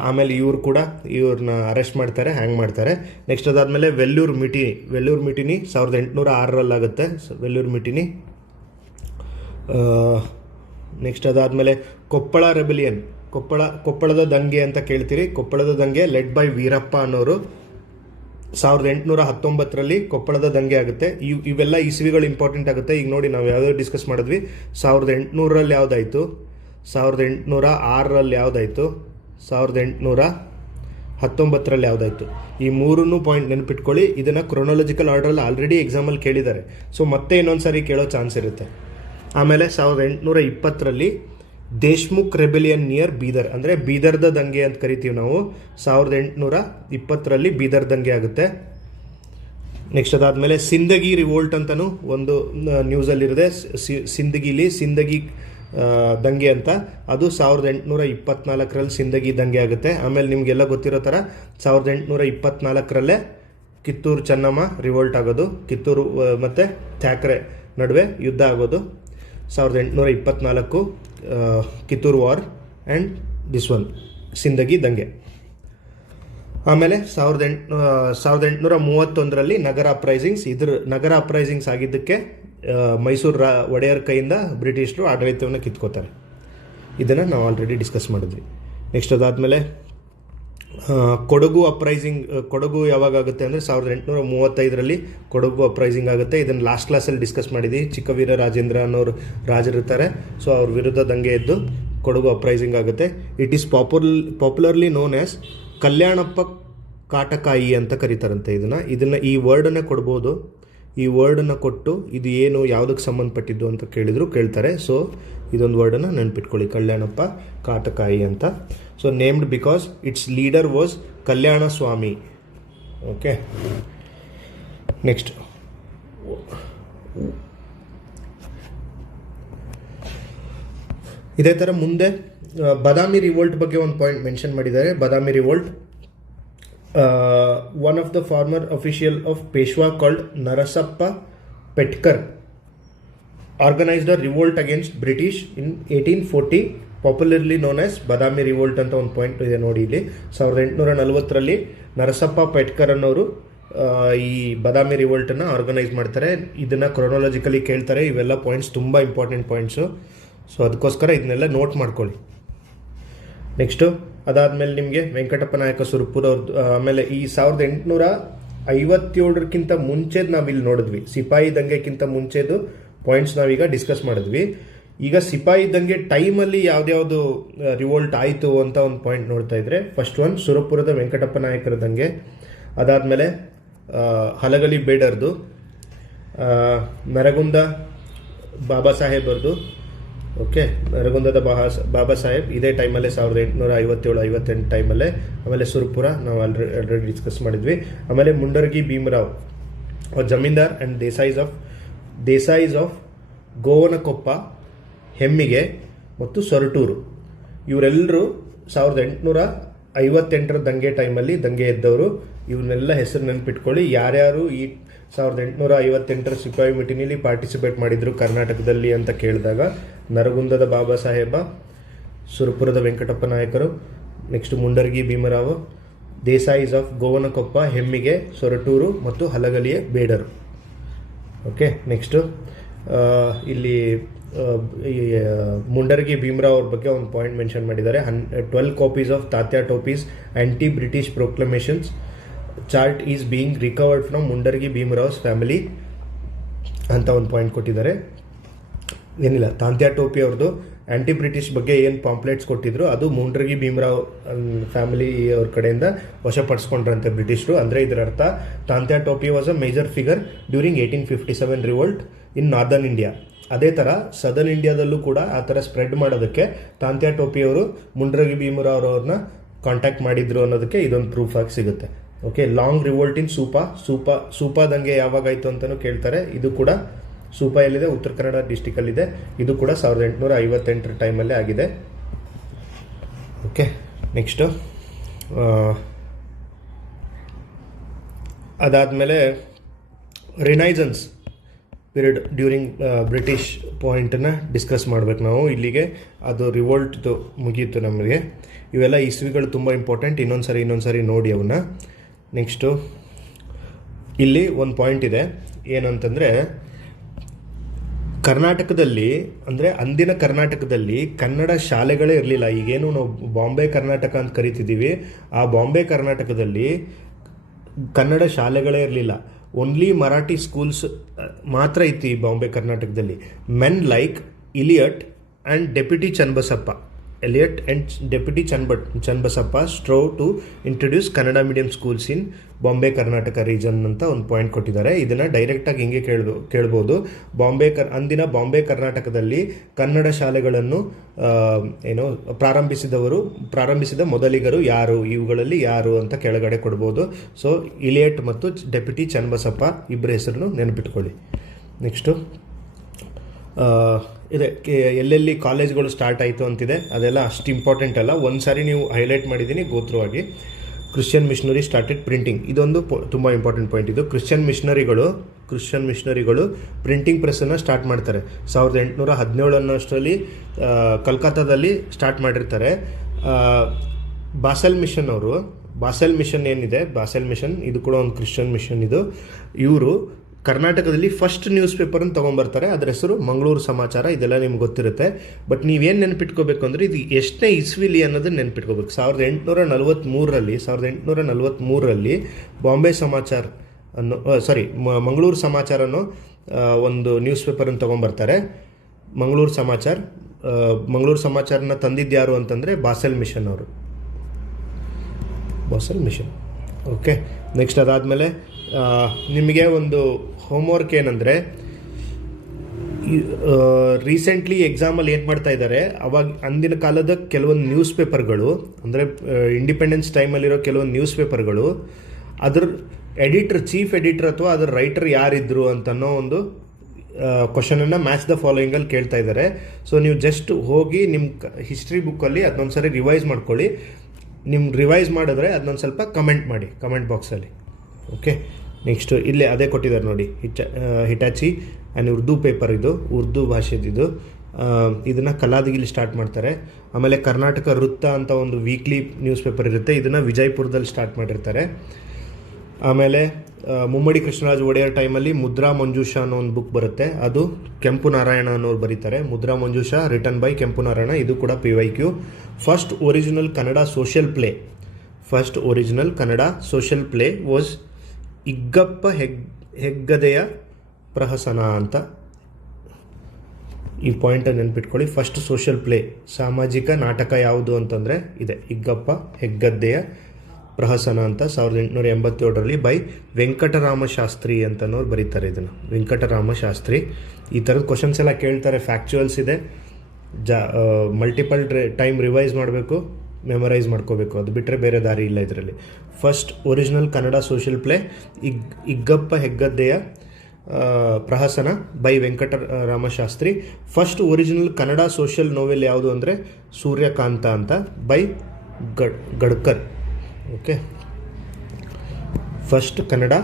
ಆಮೇಲೆ ಇವ್ರು ಕೂಡ ಇವ್ರನ್ನ ಅರೆಸ್ಟ್ ಮಾಡ್ತಾರೆ, ಹ್ಯಾಂಗ್ ಮಾಡ್ತಾರೆ. ನೆಕ್ಸ್ಟ್ ಅದಾದಮೇಲೆ ವೆಲ್ಲೂರು ಮಿಟಿನಿ 1806 ಆಗುತ್ತೆ, ವೆಲ್ಲೂರು ಮಿಟಿನಿ. ನೆಕ್ಸ್ಟ್ ಅದಾದಮೇಲೆ ಕೊಪ್ಪಳ ರೆಬೆಲಿಯನ್, ಕೊಪ್ಪಳದ ದಂಗೆ ಅಂತ ಕೇಳ್ತೀರಿ. ಕೊಪ್ಪಳದ ದಂಗೆ ಲೆಡ್ ಬೈ ವೀರಪ್ಪ ಅನ್ನೋರು 1819 ಕೊಪ್ಪಳದ ದಂಗೆ ಆಗುತ್ತೆ. ಇವೆಲ್ಲ ಇಸ್ವಿಗಳು ಇಂಪಾರ್ಟೆಂಟ್ ಆಗುತ್ತೆ. ಈಗ ನೋಡಿ, ನಾವು ಯಾವ್ಯಾವ ಡಿಸ್ಕಸ್ ಮಾಡಿದ್ವಿ. 1800 ಯಾವುದಾಯಿತು, 1806 ಯಾವುದಾಯಿತು, 1819 ಯಾವುದಾಯಿತು. ಈ ಮೂರನ್ನು ಪಾಯಿಂಟ್ ನೆನಪಿಟ್ಕೊಳ್ಳಿ. ಇದನ್ನು ಕ್ರೊನಾಲಜಿಕಲ್ ಆರ್ಡ್ರಲ್ಲಿ ಆಲ್ರೆಡಿ ಎಕ್ಸಾಮಲ್ಲಿ ಕೇಳಿದ್ದಾರೆ. ಸೊ ಮತ್ತೆ ಇನ್ನೊಂದು ಸಾರಿ ಕೇಳೋ ಚಾನ್ಸ್ ಇರುತ್ತೆ. ಆಮೇಲೆ 1820 ದೇಶ್ಮುಖ್ ರೆಬೆಲಿಯನ್ ನಿಯರ್ ಬೀದರ್, ಅಂದರೆ ಬೀದರ್ದ ದಂಗೆ ಅಂತ ಕರಿತೀವಿ ನಾವು. 1820 ಬೀದರ್ ದಂಗೆ ಆಗುತ್ತೆ. ನೆಕ್ಸ್ಟ್ ಅದಾದಮೇಲೆ ಸಿಂದಗಿ ರಿವೋಲ್ಟ್ ಅಂತಲೂ ಒಂದು ನ್ಯೂಸಲ್ಲಿರುತ್ತೆ. ಸಿಂದಗಿ ದಂಗೆ ಅಂತ, ಅದು 1824 ಸಿಂದಗಿ ದಂಗೆ ಆಗುತ್ತೆ. ಆಮೇಲೆ ನಿಮಗೆಲ್ಲ ಗೊತ್ತಿರೋ ಥರ 1824 ಕಿತ್ತೂರು ಚೆನ್ನಮ್ಮ ರಿವೋಲ್ಟ್ ಆಗೋದು, ಕಿತ್ತೂರು ಮತ್ತು ಥ್ಯಾಕ್ರೆ ನಡುವೆ ಯುದ್ಧ ಆಗೋದು 1824 Kittur war and this one Sindagi ದಂಗೆ. ಆಮೇಲೆ 1831 ನಗರ ಅಪ್ರೈಸಿಂಗ್ಸ್. ನಗರ ಅಪ್ರೈಸಿಂಗ್ಸ್ ಆಗಿದ್ದಕ್ಕೆ ಮೈಸೂರು ಒಡೆಯರ್ ಕೈಯಿಂದ ಬ್ರಿಟಿಷರು ಆಡಳಿತವನ್ನು ಕಿತ್ಕೋತಾರೆ. ಇದನ್ನು ನಾವು ಆಲ್ರೆಡಿ ಡಿಸ್ಕಸ್ ಮಾಡಿದ್ವಿ. ನೆಕ್ಸ್ಟ್ ಅದಾದಮೇಲೆ ಕೊಡಗು ಅಪ್ರೈಸಿಂಗ್. ಕೊಡಗು ಯಾವಾಗ ಆಗುತ್ತೆ ಅಂದರೆ 1835 ಕೊಡಗು ಅಪ್ರೈಸಿಂಗ್ ಆಗುತ್ತೆ. ಇದನ್ನು ಲಾಸ್ಟ್ ಕ್ಲಾಸಲ್ಲಿ ಡಿಸ್ಕಸ್ ಮಾಡಿದ್ವಿ. ಚಿಕ್ಕವೀರ ರಾಜೇಂದ್ರ ಅನ್ನೋರು ರಾಜರಿರ್ತಾರೆ. ಸೊ ಅವ್ರ ವಿರುದ್ಧ ದಂಗೆ ಎದ್ದು ಕೊಡಗು ಅಪ್ರೈಸಿಂಗ್ ಆಗುತ್ತೆ. It is popularly known as Kalyanappa Katakayi ಅಂತ ಕರೀತಾರಂತೆ. ಇದನ್ನು ಈ ವರ್ಡನ್ನೇ ಕೊಡ್ಬೋದು. ಈ ವರ್ಡನ್ನು ಕೊಟ್ಟು ಇದು ಏನು, ಯಾವುದಕ್ಕೆ ಸಂಬಂಧಪಟ್ಟಿದ್ದು ಅಂತ ಕೇಳ್ತಾರೆ. ಸೊ ಇದೊಂದು ವರ್ಡನ್ನು ನೆನ್ಪಿಟ್ಕೊಳ್ಳಿ, ಕಲ್ಯಾಣಪ್ಪ ಕಾಟಕಾಯಿ ಅಂತ. So named because its leader was Kalyana Swamy. Okay, next ಇದೇ ಥರ ಮುಂದೆ ಬಾದಾಮಿ ರಿವೋಲ್ಟ್ ಬಗ್ಗೆ ಒಂದು ಪಾಯಿಂಟ್ ಮೆನ್ಷನ್ ಮಾಡಿದ್ದಾರೆ. ಬಾದಾಮಿ revolt, one of the former official of Peshwa called Narasappa Petkar organized a revolt against British in 1840, popularly known as Badami Revolt ಅಂತ ಒಂದು point ಇದೆ ನೋಡಿ ಇಲ್ಲಿ. 1840 ನರಸಪ್ಪ ಪೆಟ್ಕರ್ ಅನ್ನೋರು ಈ ಬಾದಾಮಿ ರಿವೋಲ್ಟನ್ನು ಆರ್ಗನೈಸ್ ಮಾಡ್ತಾರೆ. ಇದನ್ನು ಕ್ರೊನಾಲಜಿಕಲಿ ಕೇಳ್ತಾರೆ. ಇವೆಲ್ಲ ಪಾಯಿಂಟ್ಸ್ ತುಂಬ ಇಂಪಾರ್ಟೆಂಟ್ ಪಾಯಿಂಟ್ಸು. ಸೊ ಅದಕ್ಕೋಸ್ಕರ ಇದನ್ನೆಲ್ಲ ನೋಟ್ ಮಾಡ್ಕೊಳ್ಳಿ. ನೆಕ್ಸ್ಟು ಅದಾದಮೇಲೆ ನಿಮಗೆ ವೆಂಕಟಪ್ಪ ನಾಯಕ ಸುರಪುರ ಅವ್ರದ್ದು. ಆಮೇಲೆ ಈ 1857 ಮುಂಚೆದು ನಾವಿಲ್ಲಿ ನೋಡಿದ್ವಿ. ಸಿಪಾಯಿ ದಂಗೆಕ್ಕಿಂತ ಮುಂಚೆದು ಪಾಯಿಂಟ್ಸ್ ನಾವೀಗ ಡಿಸ್ಕಸ್ ಮಾಡಿದ್ವಿ. ಈಗ ಸಿಪಾಯಿ ದಂಗೆ ಟೈಮಲ್ಲಿ ಯಾವ್ದ್ಯಾವುದು ರಿವೋಲ್ಟ್ ಆಯಿತು ಅಂತ ಒಂದು ಪಾಯಿಂಟ್ ನೋಡ್ತಾ ಇದ್ರೆ, ಫಸ್ಟ್ ಒನ್ ಸುರಪುರದ ವೆಂಕಟಪ್ಪ ನಾಯಕರ ದಂಗೆ. ಅದಾದಮೇಲೆ ಹಲಗಲಿ ಬೇಡರ್ದು, ನರಗುಂದ ಬಾಬಾ ಸಾಹೇಬರ್ದು. ಓಕೆ, ನರಗುಂದದ ಬಾಬಾ ಸಾಹೇಬ್ ಇದೇ ಟೈಮಲ್ಲೇ 1857-58 ಟೈಮಲ್ಲೇ. ಆಮೇಲೆ ಸುರಪುರ ನಾವು ಆಲ್ರೆಡಿ ಡಿಸ್ಕಸ್ ಮಾಡಿದ್ವಿ. ಆಮೇಲೆ ಮುಂಡರ್ಗಿ ಭೀಮರಾವ್ ಜಮೀನ್ದಾರ್ ಆ್ಯಂಡ್ ದೇಸಾಯಿಸ್ ಆಫ್ ಗೋವನಕೊಪ್ಪ, ಹೆಮ್ಮಿಗೆ ಮತ್ತು ಸೊರಟೂರು. ಇವರೆಲ್ಲರೂ 1858 ದಂಗೆ ಟೈಮಲ್ಲಿ ದಂಗೆ ಎದ್ದವರು. ಇವನ್ನೆಲ್ಲ ಹೆಸರು ನೆನ್ಪಿಟ್ಕೊಳ್ಳಿ. ಯಾರ್ಯಾರು ಈ 1858 ಸಿಪಾಯಿ ಮಿಟಿನಿಲಿ ಪಾರ್ಟಿಸಿಪೇಟ್ ಮಾಡಿದ್ರು ಕರ್ನಾಟಕದಲ್ಲಿ ಅಂತ ಕೇಳಿದಾಗ, ನರಗುಂದದ ಬಾಬಾ ಸಾಹೇಬ, ಸುರಪುರದ ವೆಂಕಟಪ್ಪ ನಾಯಕರು, ನೆಕ್ಸ್ಟ್ ಮುಂಡರ್ಗಿ ಭೀಮರಾವ್, ದೇಸಾಯಿಸ್ ಆಫ್ ಗೋವನಕೊಪ್ಪ, ಹೆಮ್ಮಿಗೆ, ಸೊರಟೂರು ಮತ್ತು ಹಲಗಲಿಯ ಬೇಡರು. ಓಕೆ, ನೆಕ್ಸ್ಟು ಇಲ್ಲಿ ಮುಂಡರ್ಗಿ ಭೀಮರಾವ್ ಅವ್ರ ಬಗ್ಗೆ ಒಂದು ಪಾಯಿಂಟ್ ಮೆನ್ಷನ್ ಮಾಡಿದ್ದಾರೆ. 12 copies of Tatya Tope's anti British proclamations chart is being recovered from Mundargi Bhimrao's family ಅಂತ ಒಂದು ಪಾಯಿಂಟ್ ಕೊಟ್ಟಿದ್ದಾರೆ. ಏನಿಲ್ಲ, ತಾಂತ್ಯಾ ಟೋಪಿ ಅವ್ರದ್ದು ಆ್ಯಂಟಿ ಬ್ರಿಟಿಷ್ ಬಗ್ಗೆ ಏನು ಪಾಂಪ್ಲೆಟ್ಸ್ ಕೊಟ್ಟಿದ್ರು ಅದು ಮುಂಡ್ರಗಿ ಭೀಮರಾವ್ ಫ್ಯಾಮಿಲಿ ಅವ್ರ ಕಡೆಯಿಂದ ವಶಪಡಿಸ್ಕೊಂಡ್ರಂತೆ ಬ್ರಿಟಿಷರು. ಅಂದರೆ ಇದರ ಅರ್ಥ ತಾಂತ್ಯಾ ಟೋಪಿ was a major figure during 1857 revolt in northern India. ಅದೇ ಥರ ಸದರ್ನ್ ಇಂಡಿಯಾದಲ್ಲೂ ಕೂಡ ಆ ಥರ ಸ್ಪ್ರೆಡ್ ಮಾಡೋದಕ್ಕೆ ತಾಂತ್ಯಾ ಟೋಪಿಯವರು ಮುಂಡ್ರಗಿ ಭೀಮರಾವ್ ಅವ್ರನ್ನ ಕಾಂಟ್ಯಾಕ್ಟ್ ಮಾಡಿದ್ರು ಅನ್ನೋದಕ್ಕೆ ಇದೊಂದು ಪ್ರೂಫ್ ಆಗಿ ಸಿಗುತ್ತೆ. ಓಕೆ, ಲಾಂಗ್ ರಿವೋಲ್ಟ್ ಇನ್ ಸೂಪಾದಂಗೆ ಯಾವಾಗಾಯಿತು ಅಂತಲೂ ಕೇಳ್ತಾರೆ. ಇದು ಕೂಡ ಸೂಪಾ ಎಲ್ಲಿದೆ, ಉತ್ತರ ಕನ್ನಡ ಡಿಸ್ಟಿಕಲ್ಲಿದೆ. ಇದು ಕೂಡ 1858 ಟೈಮಲ್ಲೇ ಆಗಿದೆ. ಓಕೆ, ನೆಕ್ಸ್ಟು ಅದಾದಮೇಲೆ ರಿನೈಸನ್ಸ್ ಪೀರಿಯಡ್ ಡ್ಯೂರಿಂಗ್ ಬ್ರಿಟಿಷ್ ಪಾಯಿಂಟನ್ನು ಡಿಸ್ಕಸ್ ಮಾಡಬೇಕು ನಾವು. ಇಲ್ಲಿಗೆ ಅದು ರಿವೋಲ್ಟ್ದು ಮುಗಿಯಿತು ನಮಗೆ. ಇವೆಲ್ಲ ಇಸ್ವಿಗಳು ತುಂಬ ಇಂಪಾರ್ಟೆಂಟ್. ಇನ್ನೊಂದು ಸಾರಿ ನೋಡಿ ಅವನ್ನ. ನೆಕ್ಸ್ಟು ಇಲ್ಲಿ ಒಂದು ಪಾಯಿಂಟ್ ಇದೆ, ಏನಂತಂದರೆ ಕರ್ನಾಟಕದಲ್ಲಿ, ಅಂದರೆ ಅಂದಿನ ಕರ್ನಾಟಕದಲ್ಲಿ ಕನ್ನಡ ಶಾಲೆಗಳೇ ಇರಲಿಲ್ಲ. ಈಗೇನು ನಾವು ಬಾಂಬೆ ಕರ್ನಾಟಕ ಅಂತ ಕರಿತಿದ್ದೀವಿ, ಆ ಬಾಂಬೆ ಕರ್ನಾಟಕದಲ್ಲಿ ಕನ್ನಡ ಶಾಲೆಗಳೇ ಇರಲಿಲ್ಲ. ಓನ್ಲಿ ಮರಾಠಿ ಸ್ಕೂಲ್ಸ್ ಮಾತ್ರ ಇತ್ತು ಈ ಬಾಂಬೆ ಕರ್ನಾಟಕದಲ್ಲಿ. Men like Elliot and deputy Channabasappa strove to introduce Kannada medium schools in Bombay Karnataka region ಅಂತ ಒಂದು ಪಾಯಿಂಟ್ ಕೊಟ್ಟಿದ್ದಾರೆ. ಇದನ್ನು ಡೈರೆಕ್ಟಾಗಿ ಹಿಂಗೆ ಕೇಳ್ಬೋದು. ಅಂದಿನ ಬಾಂಬೆ ಕರ್ನಾಟಕದಲ್ಲಿ ಕನ್ನಡ ಶಾಲೆಗಳನ್ನು ಪ್ರಾರಂಭಿಸಿದ ಮೊದಲಿಗರು ಯಾರು, ಇವುಗಳಲ್ಲಿ ಯಾರು ಅಂತ ಕೆಳಗಡೆ ಕೊಡ್ಬೋದು. ಸೊ ಇಲಿಯಟ್ ಮತ್ತು ಡೆಪ್ಯೂಟಿ ಚನ್ನಬಸಪ್ಪ ಇಬ್ಬರ ಹೆಸರನ್ನು ನೆನಪಿಟ್ಕೊಳ್ಳಿ. ನೆಕ್ಸ್ಟು ಇದೆ, ಎಲ್ಲೆಲ್ಲಿ ಕಾಲೇಜ್ಗಳು ಸ್ಟಾರ್ಟ್ ಆಯಿತು ಅಂತಿದೆ, ಅದೆಲ್ಲ ಅಷ್ಟು ಇಂಪಾರ್ಟೆಂಟ್ ಅಲ್ಲ. ಒಂದು ಸಾರಿ ನೀವು ಹೈಲೈಟ್ ಮಾಡಿದ್ದೀನಿ ಗೋತ್ರವಾಗಿ. ಕ್ರಿಶ್ಚಿಯನ್ ಮಿಷನರಿ ಸ್ಟಾರ್ಟೆಡ್ ಪ್ರಿಂಟಿಂಗ್, ಇದೊಂದು ತುಂಬ ಇಂಪಾರ್ಟೆಂಟ್ ಪಾಯಿಂಟ್. ಇದು ಕ್ರಿಶ್ಚಿಯನ್ ಮಿಷನರಿಗಳು ಪ್ರಿಂಟಿಂಗ್ ಪ್ರೆಸ್ಸನ್ನು ಸ್ಟಾರ್ಟ್ ಮಾಡ್ತಾರೆ 1817 ಅನ್ನೋಷ್ಟರಲ್ಲಿ ಕಲ್ಕತ್ತಾದಲ್ಲಿ ಸ್ಟಾರ್ಟ್ ಮಾಡಿರ್ತಾರೆ. ಬಾಸೆಲ್ ಮಿಷನ್ ಏನಿದೆ, ಬಾಸೆಲ್ ಮಿಷನ್ ಇದು ಕೂಡ ಒಂದು ಕ್ರಿಶ್ಚಿಯನ್ ಮಿಷನ್. ಇವರು ಕರ್ನಾಟಕದಲ್ಲಿ ಫಸ್ಟ್ ನ್ಯೂಸ್ ಪೇಪರನ್ನು ತೊಗೊಂಬರ್ತಾರೆ. ಅದರ ಹೆಸರು ಮಂಗಳೂರು ಸಮಾಚಾರ. ಇದೆಲ್ಲ ನಿಮ್ಗೆ ಗೊತ್ತಿರುತ್ತೆ. ಬಟ್ ನೀವೇನು ನೆನಪಿಟ್ಕೋಬೇಕು ಅಂದರೆ ಇದು ಎಷ್ಟನೇ ಇಸ್ವಿಲಿ ಅನ್ನೋದನ್ನ ನೆನಪಿಟ್ಕೋಬೇಕು. 1843ರಲ್ಲಿ ಬಾಂಬೆ ಸಮಾಚಾರ ಮಂಗಳೂರು ಸಮಾಚಾರ ಅನ್ನೋ ಒಂದು ನ್ಯೂಸ್ ಪೇಪರನ್ನು ತೊಗೊಂಬರ್ತಾರೆ. ಮಂಗಳೂರು ಸಮಾಚಾರನ ತಂದಿದ್ಯಾರು ಅಂತಂದರೆ ಬಾಸೆಲ್ ಮಿಷನ್. ಓಕೆ, ನೆಕ್ಸ್ಟ್ ಅದಾದಮೇಲೆ ನಿಮಗೆ ಒಂದು ಹೋಮ್ವರ್ಕ್ ಏನಂದರೆ, ರೀಸೆಂಟ್ಲಿ ಎಕ್ಸಾಮಲ್ಲಿ ಏನು ಮಾಡ್ತಾ ಇದ್ದಾರೆ, ಅವಾಗ ಅಂದಿನ ಕಾಲದ ಕೆಲವೊಂದು ನ್ಯೂಸ್ ಪೇಪರ್ಗಳು, ಅಂದರೆ ಇಂಡಿಪೆಂಡೆನ್ಸ್ ಟೈಮಲ್ಲಿರೋ ಕೆಲವೊಂದು ನ್ಯೂಸ್ ಪೇಪರ್ಗಳು, ಅದ್ರ ಚೀಫ್ ಎಡಿಟರ್ ಅಥವಾ ಅದರ ರೈಟರ್ ಯಾರಿದ್ರು ಅಂತನೋ ಒಂದು ಕ್ವಶನನ್ನು ಮ್ಯಾಚ್ ದ ಫಾಲೋಯಿಂಗಲ್ಲಿ ಕೇಳ್ತಾ ಇದ್ದಾರೆ. ಸೊ ನೀವು ಜಸ್ಟ್ ಹೋಗಿ ನಿಮ್ಮ ಹಿಸ್ಟ್ರಿ ಬುಕ್ಕಲ್ಲಿ ಅದನ್ನೊಂದು ಸರಿ ರಿವೈಸ್ ಮಾಡ್ಕೊಳ್ಳಿ. ರಿವೈಸ್ ಮಾಡಿದ್ರೆ ಅದನ್ನೊಂದು ಸ್ವಲ್ಪ ಕಮೆಂಟ್ ಮಾಡಿ ಕಮೆಂಟ್ ಬಾಕ್ಸಲ್ಲಿ. ಓಕೆ, ನೆಕ್ಸ್ಟು ಇಲ್ಲಿ ಅದೇ ಕೊಟ್ಟಿದ್ದಾರೆ ನೋಡಿ, ಹಿಟಾಚಿ ಆ್ಯಂಡ್ ಉರ್ದು ಪೇಪರ್. ಇದು ಉರ್ದು ಭಾಷೆದಿದು. ಇದನ್ನು ಕಲಾದಗಿಲಿ ಸ್ಟಾರ್ಟ್ ಮಾಡ್ತಾರೆ. ಆಮೇಲೆ ಕರ್ನಾಟಕ ವೃತ್ತ ಅಂತ ಒಂದು ವೀಕ್ಲಿ ನ್ಯೂಸ್ ಪೇಪರ್ ಇರುತ್ತೆ, ಇದನ್ನು ವಿಜಯಪುರದಲ್ಲಿ ಸ್ಟಾರ್ಟ್ ಮಾಡಿರ್ತಾರೆ. ಆಮೇಲೆ ಮುಮ್ಮಡಿ ಕೃಷ್ಣರಾಜ ಒಡೆಯರ್ ಟೈಮಲ್ಲಿ ಮುದ್ರಾ ಮಂಜೂಷ ಅನ್ನೋ ಒಂದು ಬುಕ್ ಬರುತ್ತೆ, ಅದು ಕೆಂಪು ನಾರಾಯಣ ಅನ್ನೋರು ಬರೀತಾರೆ. ಮುದ್ರಾ ಮಂಜೂಷ ರಿಟನ್ ಬೈ ಕೆಂಪು ನಾರಾಯಣ. ಇದು ಕೂಡ PYQ. First original Kannada social play was Iggappa ಹೆಗ್ಗದೆಯ ಪ್ರಹಸನ ಅಂತ. ಈ ಪಾಯಿಂಟನ್ನು ನೆನ್ಪಿಟ್ಕೊಳ್ಳಿ. ಫಸ್ಟ್ ಸೋಷಿಯಲ್ ಪ್ಲೇ, ಸಾಮಾಜಿಕ ನಾಟಕ ಯಾವುದು ಅಂತಂದರೆ ಇದೆ, ಇಗ್ಗಪ್ಪ ಹೆಗ್ಗದ್ದೆಯ ಪ್ರಹಸನ ಅಂತ 1887ರಲ್ಲಿ ಬೈ ವೆಂಕಟರಾಮಶಾಸ್ತ್ರಿ ಅಂತನೋರು ಬರೀತಾರೆ. ಇದನ್ನು ವೆಂಕಟರಾಮಶಾಸ್ತ್ರಿ. ಈ ಥರದ ಕ್ವಶನ್ಸ್ ಎಲ್ಲ ಕೇಳ್ತಾರೆ, ಫ್ಯಾಕ್ಚುಯಲ್ಸ್ ಇದೆ. ಮಲ್ಟಿಪಲ್ ಟೈಮ್ ರಿವೈಸ್ ಮಾಡಬೇಕು, ಮೆಮೊರೈಸ್ ಮಾಡ್ಕೋಬೇಕು, ಅದು ಬಿಟ್ಟರೆ ಬೇರೆ ದಾರಿ ಇಲ್ಲ ಇದರಲ್ಲಿ. First original Kannada social play Iggappa ಹೆಗ್ಗದ್ದೆಯ ಪ್ರಹಸನ by Venkataramashastri. First original Kannada social novel ಯಾವುದು ಅಂದರೆ ಸೂರ್ಯಕಾಂತ ಅಂತ by Gadkar. Okay, first Kannada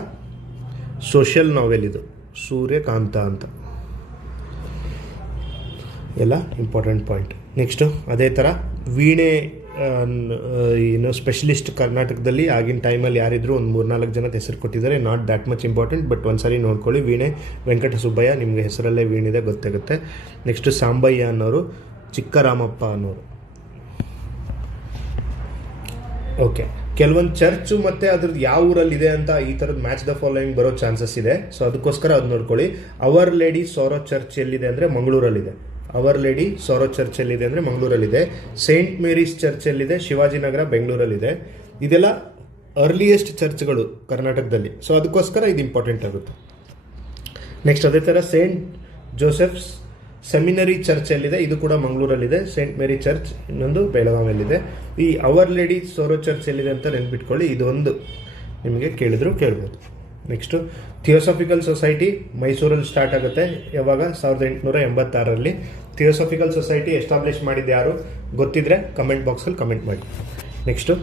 social novel ಇದು ಸೂರ್ಯಕಾಂತ ಅಂತ. ಎಲ್ಲ ಇಂಪಾರ್ಟೆಂಟ್ ಪಾಯಿಂಟ್. ನೆಕ್ಸ್ಟು ಅದೇ ಥರ ವೀಣೆ ಸ್ಪೆಷಲಿಸ್ಟ್ ಕರ್ನಾಟಕದಲ್ಲಿ ಆಗಿನ ಟೈಮಲ್ಲಿ ಯಾರಿದ್ರು ಒಂದು 3-4 ಜನದ ಹೆಸರು ಕೊಟ್ಟಿದ್ದಾರೆ. Not that much important, but ಒಂದ್ಸರಿ ನೋಡ್ಕೊಳ್ಳಿ. ವೀಣೆ ವೆಂಕಟ ಸುಬ್ಬಯ್ಯ, ನಿಮಗೆ ಹೆಸರಲ್ಲೇ ವೀಣಿದೆ ಗೊತ್ತಾಗುತ್ತೆ. ನೆಕ್ಸ್ಟು ಸಾಂಬಯ್ಯ ಅನ್ನೋರು, ಚಿಕ್ಕರಾಮಪ್ಪ ಅನ್ನೋರು. ಓಕೆ. ಕೆಲವೊಂದು ಚರ್ಚು ಮತ್ತೆ ಅದ್ರದ್ದು ಯಾವ ಊರಲ್ಲಿ ಇದೆ ಅಂತ ಈ ಥರದ್ದು ಮ್ಯಾಚ್ ದ ಫಾಲೋಯಿಂಗ್ ಬರೋ ಚಾನ್ಸಸ್ ಇದೆ. ಸೊ ಅದಕ್ಕೋಸ್ಕರ ಅದು ನೋಡ್ಕೊಳ್ಳಿ. ಅವರ್ ಲೇಡಿ ಸೋರೋ ಚರ್ಚ್ ಎಲ್ಲಿದೆ ಅಂದರೆ ಮಂಗಳೂರಲ್ಲಿದೆ. ಅವರ್ ಲೇಡಿ ಸೋರೋ ಚರ್ಚ್ ಎಲ್ಲಿದೆ ಅಂದರೆ ಮಂಗಳೂರಲ್ಲಿದೆ. ಸೇಂಟ್ ಮೇರೀಸ್ ಚರ್ಚ್ ಎಲ್ಲಿದೆ? ಶಿವಾಜಿನಗರ, ಬೆಂಗಳೂರಲ್ಲಿದೆ. ಇದೆಲ್ಲ ಅರ್ಲಿಯೆಸ್ಟ್ ಚರ್ಚ್ಗಳು ಕರ್ನಾಟಕದಲ್ಲಿ. ಸೊ ಅದಕ್ಕೋಸ್ಕರ ಇದು ಇಂಪಾರ್ಟೆಂಟ್ ಆಗುತ್ತೆ. ನೆಕ್ಸ್ಟ್ ಅದೇ ಥರ ಸೇಂಟ್ ಜೋಸೆಫ್ಸ್ ಸೆಮಿನರಿ ಚರ್ಚ್ ಎಲ್ಲಿದೆ? ಇದು ಕೂಡ ಮಂಗಳೂರಲ್ಲಿದೆ. ಸೇಂಟ್ ಮೇರಿ ಚರ್ಚ್ ಇನ್ನೊಂದು ಬೆಳಗಾವಿಯಲ್ಲಿದೆ. ಈ ಅವರ್ ಲೇಡಿ ಸೋರೋ ಚರ್ಚ್ ಎಲ್ಲಿದೆ ಅಂತ ನೆನ್ಪಿಟ್ಕೊಳ್ಳಿ. ಇದು ಒಂದು ನಿಮಗೆ ಕೇಳಿದ್ರು ಕೇಳ್ಬೋದು. ನೆಕ್ಸ್ಟು ಥಿಯೋಸಾಫಿಕಲ್ ಸೊಸೈಟಿ ಮೈಸೂರಲ್ಲಿ ಸ್ಟಾರ್ಟ್ ಆಗುತ್ತೆ. ಯಾವಾಗ? 1886ರಲ್ಲಿ. ಥಿಯೋಸಾಫಿಕಲ್ ಸೊಸೈಟಿ ಎಸ್ಟಾಬ್ಲಿಷ್ ಮಾಡಿದ್ದು ಯಾರು? ಗೊತ್ತಿದ್ರೆ ಕಮೆಂಟ್ ಬಾಕ್ಸಲ್ಲಿ ಕಮೆಂಟ್ ಮಾಡಿ. ನೆಕ್ಸ್ಟು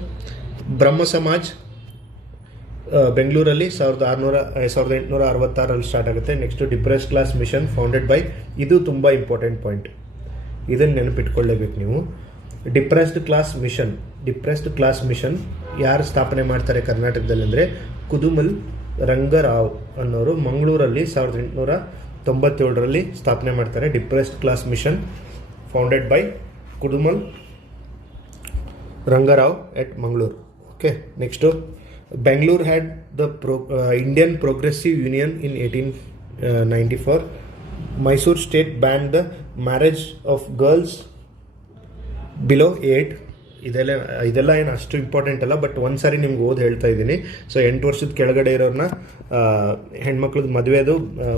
ಬ್ರಹ್ಮ ಸಮಾಜ್ ಬೆಂಗಳೂರಲ್ಲಿ 1866ರಲ್ಲಿ ಸ್ಟಾರ್ಟ್ ಆಗುತ್ತೆ. Next depress class mission founded by, ಇದು ತುಂಬ ಇಂಪಾರ್ಟೆಂಟ್ ಪಾಯಿಂಟ್, ಇದನ್ನು ನೆನಪಿಟ್ಕೊಳ್ಳೇಬೇಕು ನೀವು. ಡಿಪ್ರೆಸ್ಡ್ ಕ್ಲಾಸ್ ಮಿಷನ್ ಯಾರು ಸ್ಥಾಪನೆ ಮಾಡ್ತಾರೆ ಕರ್ನಾಟಕದಲ್ಲಿ ಅಂದರೆ ಕುದುಮಲ್ ರಂಗರಾವ್ ಅನ್ನೋರು ಮಂಗಳೂರಲ್ಲಿ 1897ರಲ್ಲಿ ಸ್ಥಾಪನೆ ಮಾಡ್ತಾರೆ. Depressed class mission founded by Kudmul Rangarao at Mangaluru. Okay. Next Bangalore had the Indian Progressive Union in 1894. Mysore state banned the marriage of girls below 8. ಇದೆಲ್ಲ ಏನು ಅಷ್ಟು ಇಂಪಾರ್ಟೆಂಟ್ ಅಲ್ಲ, ಬಟ್ ಒಂದ್ಸಾರಿ ನಿಮ್ಗೆ ಹೇಳ್ತಾ ಇದ್ದೀನಿ. ಸೊ 8 ವರ್ಷದ ಕೆಳಗಡೆ ಇರೋರನ್ನ ಹೆಣ್ಮಕ್ಳದ್ದು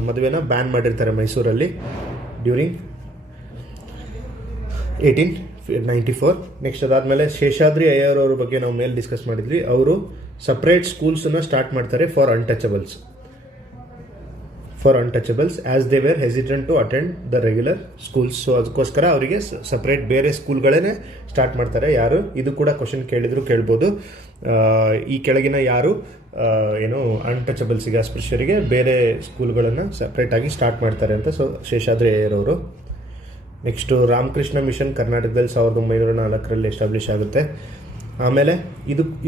ಮದುವೆನ ಬ್ಯಾನ್ ಮಾಡಿರ್ತಾರೆ ಮೈಸೂರಲ್ಲಿ ಡ್ಯೂರಿಂಗ್ 1894. ನೆಕ್ಸ್ಟ್ ಅದಾದಮೇಲೆ ಶೇಷಾದ್ರಿ ಅಯ್ಯರ್ ಅವ್ರ ಬಗ್ಗೆ ನಾವು ಮೇಲೆ ಡಿಸ್ಕಸ್ ಮಾಡಿದ್ವಿ. ಅವರು ಸಪ್ರೇಟ್ ಸ್ಕೂಲ್ಸನ್ನು ಸ್ಟಾರ್ಟ್ ಮಾಡ್ತಾರೆ for untouchables as they were hesitant to attend the regular schools. So ಅದಕ್ಕೋಸ್ಕರ ಅವರಿಗೆ ಸಪ್ರೇಟ್ ಬೇರೆ ಸ್ಕೂಲ್ಗಳೇ ಸ್ಟಾರ್ಟ್ ಮಾಡ್ತಾರೆ. ಯಾರು? ಇದು ಕೂಡ ಕ್ವಶನ್ ಕೇಳ್ಬೋದು. ಈ ಕೆಳಗಿನ ಯಾರು ಅನ್ಟಚಬಲ್ಸಿಗೆ, ಅಸ್ಪೃಶ್ಯರಿಗೆ ಬೇರೆ ಸ್ಕೂಲ್ಗಳನ್ನು ಸಪ್ರೇಟಾಗಿ ಸ್ಟಾರ್ಟ್ ಮಾಡ್ತಾರೆ ಅಂತ. ಸೊ ಶೇಷಾದ್ರಿ ಅಯ್ಯರ್ ಅವರು. ನೆಕ್ಸ್ಟು ರಾಮಕೃಷ್ಣ ಮಿಷನ್ ಕರ್ನಾಟಕದಲ್ಲಿ 1904ರಲ್ಲಿ ಎಸ್ಟಾಬ್ಲಿಷ್ ಆಗುತ್ತೆ. ಆಮೇಲೆ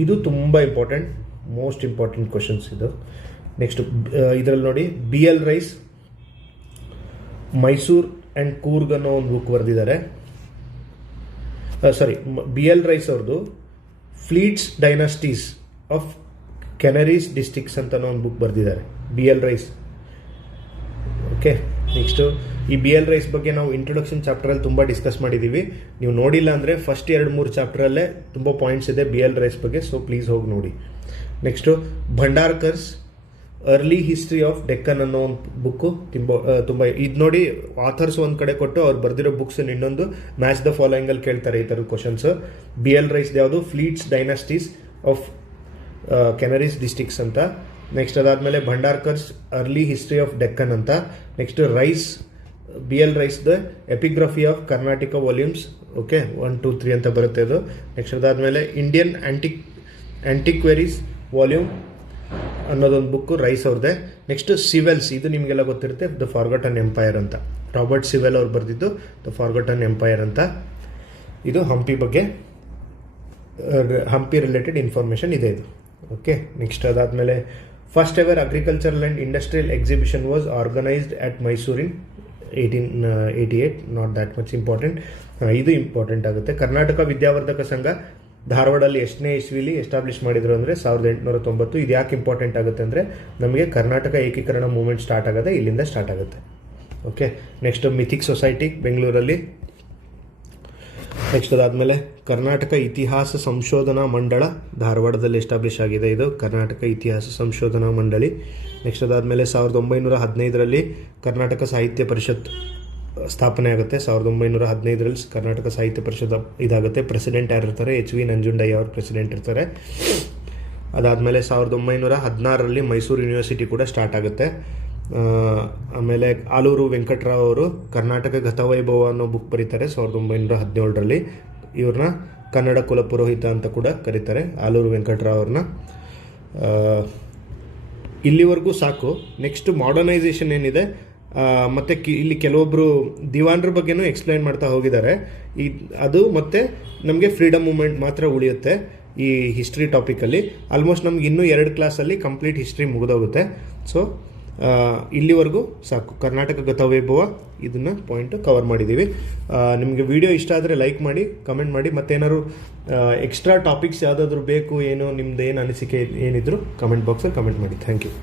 ಇದು ತುಂಬ ಇಂಪಾರ್ಟೆಂಟ್, ಮೋಸ್ಟ್ ಇಂಪಾರ್ಟೆಂಟ್ ಕ್ವಶನ್ಸ್ ಇದು. ನೆಕ್ಸ್ಟ್ ಇದರಲ್ಲಿ ನೋಡಿ, BL Rice Mysore and Coorg ಅನ್ನೋ ಒಂದು ಬುಕ್ ಬರೆದಿದ್ದಾರೆ. BL ರೈಸ್ ಅವ್ರದ್ದು Fleet's dynasties of Kanarese districts ಅಂತ ಒಂದು ಬುಕ್ ಬರೆದಿದ್ದಾರೆ. BL Rice. ಓಕೆ. ನೆಕ್ಸ್ಟು ಈ BL ರೈಸ್ ಬಗ್ಗೆ ನಾವು ಇಂಟ್ರೊಡಕ್ಷನ್ ಚಾಪ್ಟರಲ್ಲಿ ತುಂಬ ಡಿಸ್ಕಸ್ ಮಾಡಿದ್ದೀವಿ. ನೀವು ನೋಡಿಲ್ಲ ಅಂದರೆ ಫಸ್ಟ್ 2-3 ಚಾಪ್ಟರಲ್ಲೇ ತುಂಬ ಪಾಯಿಂಟ್ಸ್ ಇದೆ BL ರೈಸ್ ಬಗ್ಗೆ. ಸೊ ಪ್ಲೀಸ್ ಹೋಗಿ ನೋಡಿ. Next Bhandarkar's early history of Deccan ಅನ್ನೋ ಒಂದು ಬುಕ್ಕು ತುಂಬ ಇದು ನೋಡಿ, ಆಥರ್ಸ್ ಒಂದು ಕಡೆ ಕೊಟ್ಟು ಅವ್ರು ಬರೆದಿರೋ ಬುಕ್ಸ್ ಇನ್ನೊಂದು ಮ್ಯಾಚ್ ದ ಫಾಲೋಯಿಂಗಲ್ಲಿ ಕೇಳ್ತಾರೆ ಈ ಥರದ ಕ್ವಶನ್ಸ್. BL ರೈಸ್ ಯಾವುದು? Fleet's dynasties of Kanarese districts ಅಂತ. ನೆಕ್ಸ್ಟ್ ಅದಾದಮೇಲೆ Bhandarkar's early history of Deccan ಅಂತ. Next Rice BL Rice the epigraphy of Karnataka volumes. Okay, 1, 2, 3 ಅಂತ ಬರುತ್ತೆ ಅದು. ನೆಕ್ಸ್ಟ್ ಅದಾದಮೇಲೆ ಇಂಡಿಯನ್ ಆಂಟಿಕ್ವೆರೀಸ್ ವಾಲ್ಯೂಮ್ ಅನ್ನೋದೊಂದು ಬುಕ್ಕು ರೈಸ್ ಅವ್ರದ್ದೆ. ನೆಕ್ಸ್ಟ್ ಸಿವೆಲ್ಸ್, ಇದು ನಿಮಗೆಲ್ಲ ಗೊತ್ತಿರುತ್ತೆ, ದ ಫಾರ್ಗಟನ್ ಎಂಪೈರ್ ಅಂತ. ರಾಬರ್ಟ್ ಸಿವೆಲ್ ಅವ್ರು ಬರೆದಿದ್ದು ದ ಫಾರ್ಗಟನ್ ಎಂಪೈರ್ ಅಂತ. ಇದು ಹಂಪಿ ಬಗ್ಗೆ, ಹಂಪಿ ರಿಲೇಟೆಡ್ ಇನ್ಫಾರ್ಮೇಷನ್ ಇದೆ ಇದು. ಓಕೆ. ನೆಕ್ಸ್ಟ್ ಅದಾದಮೇಲೆ first ever agricultural and industrial exhibition was organised at Mysore in 1888. Not that much important. ಇದು ಇಂಪಾರ್ಟೆಂಟ್ ಆಗುತ್ತೆ. ಕರ್ನಾಟಕ ವಿದ್ಯಾವರ್ಧಕ ಸಂಘ ಧಾರವಾಡಲ್ಲಿ ಎಷ್ಟನೇ ಇಸ್ವಿಲಿ ಎಸ್ಟಾಬ್ಲಿಷ್ ಮಾಡಿದ್ರು ಅಂದರೆ 1890. ಇದು ಯಾಕೆ ಇಂಪಾರ್ಟೆಂಟ್ ಆಗುತ್ತೆ ಅಂದರೆ ನಮಗೆ ಕರ್ನಾಟಕ ಏಕೀಕರಣ ಮೂವ್ಮೆಂಟ್ ಸ್ಟಾರ್ಟ್ ಆಗುತ್ತೆ, ಇಲ್ಲಿಂದ ಸ್ಟಾರ್ಟ್ ಆಗುತ್ತೆ. ಓಕೆ. ನೆಕ್ಸ್ಟ್ ಮಿಥಿಕ್ ಸೊಸೈಟಿ ಬೆಂಗಳೂರಲ್ಲಿ. ನೆಕ್ಸ್ಟ್ ಅದಾದಮೇಲೆ ಕರ್ನಾಟಕ ಇತಿಹಾಸ ಸಂಶೋಧನಾ ಮಂಡಳ ಧಾರವಾಡದಲ್ಲಿ ಎಸ್ಟಾಬ್ಲಿಷ್ ಆಗಿದೆ. ಇದು ಕರ್ನಾಟಕ ಇತಿಹಾಸ ಸಂಶೋಧನಾ ಮಂಡಳಿ. ನೆಕ್ಸ್ಟ್ ಅದಾದಮೇಲೆ 1915ರಲ್ಲಿ ಕರ್ನಾಟಕ ಸಾಹಿತ್ಯ ಪರಿಷತ್ ಸ್ಥಾಪನೆ ಆಗುತ್ತೆ. 1915ರಲ್ಲಿ ಕರ್ನಾಟಕ ಸಾಹಿತ್ಯ ಪರಿಷತ್ ಇದಾಗುತ್ತೆ. ಪ್ರೆಸಿಡೆಂಟ್ ಯಾರಿರ್ತಾರೆ? HV ನಂಜುಂಡಯ್ಯ ಅವರು ಪ್ರೆಸಿಡೆಂಟ್ ಇರ್ತಾರೆ. ಅದಾದಮೇಲೆ 1916ರಲ್ಲಿ ಮೈಸೂರು ಯೂನಿವರ್ಸಿಟಿ ಕೂಡ ಸ್ಟಾರ್ಟ್ ಆಗುತ್ತೆ. ಆಮೇಲೆ ಆಲೂರು ವೆಂಕಟರಾವ್ ಅವರು ಕರ್ನಾಟಕ ಗತವೈಭವ ಅನ್ನೋ ಬುಕ್ ಬರೀತಾರೆ 1917ರಲ್ಲಿ. ಇವ್ರನ್ನ ಕನ್ನಡ ಕುಲಪುರೋಹಿತ ಅಂತ ಕೂಡ ಕರೀತಾರೆ, ಆಲೂರು ವೆಂಕಟರಾವ್ ಅವ್ರನ್ನ. ಇಲ್ಲಿವರೆಗೂ ಸಾಕು. ನೆಕ್ಸ್ಟ್ ಮಾಡರ್ನೈಸೇಷನ್ ಏನಿದೆ, ಮತ್ತು ಇಲ್ಲಿ ಕೆಲವೊಬ್ಬರು ದಿವಾನ್ರ ಬಗ್ಗೆನೂ ಎಕ್ಸ್ಪ್ಲೈನ್ ಮಾಡ್ತಾ ಹೋಗಿದ್ದಾರೆ. ಅದು ಮತ್ತು ನಮಗೆ ಫ್ರೀಡಮ್ ಮೂವ್ಮೆಂಟ್ ಮಾತ್ರ ಉಳಿಯುತ್ತೆ ಈ ಹಿಸ್ಟ್ರಿ ಟಾಪಿಕಲ್ಲಿ. ಆಲ್ಮೋಸ್ಟ್ ನಮ್ಗೆ ಇನ್ನೂ 2 ಕ್ಲಾಸಲ್ಲಿ ಕಂಪ್ಲೀಟ್ ಹಿಸ್ಟ್ರಿ ಮುಗಿದೋಗುತ್ತೆ. ಸೊ ಇಲ್ಲಿವರೆಗೂ ಸಾಕು. ಕರ್ನಾಟಕ ಗತವೈಭವ ಇದನ್ನು ಪಾಯಿಂಟ್ ಕವರ್ ಮಾಡಿದ್ದೀವಿ. ನಿಮಗೆ ವಿಡಿಯೋ ಇಷ್ಟ ಆದರೆ ಲೈಕ್ ಮಾಡಿ, ಕಮೆಂಟ್ ಮಾಡಿ. ಮತ್ತೇನಾದ್ರು ಎಕ್ಸ್ಟ್ರಾ ಟಾಪಿಕ್ಸ್ ಯಾವುದಾದ್ರೂ ಬೇಕು, ಏನೋ ನಿಮ್ದು ಏನು ಅನಿಸಿಕೆ ಏನಿದ್ರು ಕಮೆಂಟ್ ಬಾಕ್ಸಲ್ಲಿ ಕಮೆಂಟ್ ಮಾಡಿ. Thank you.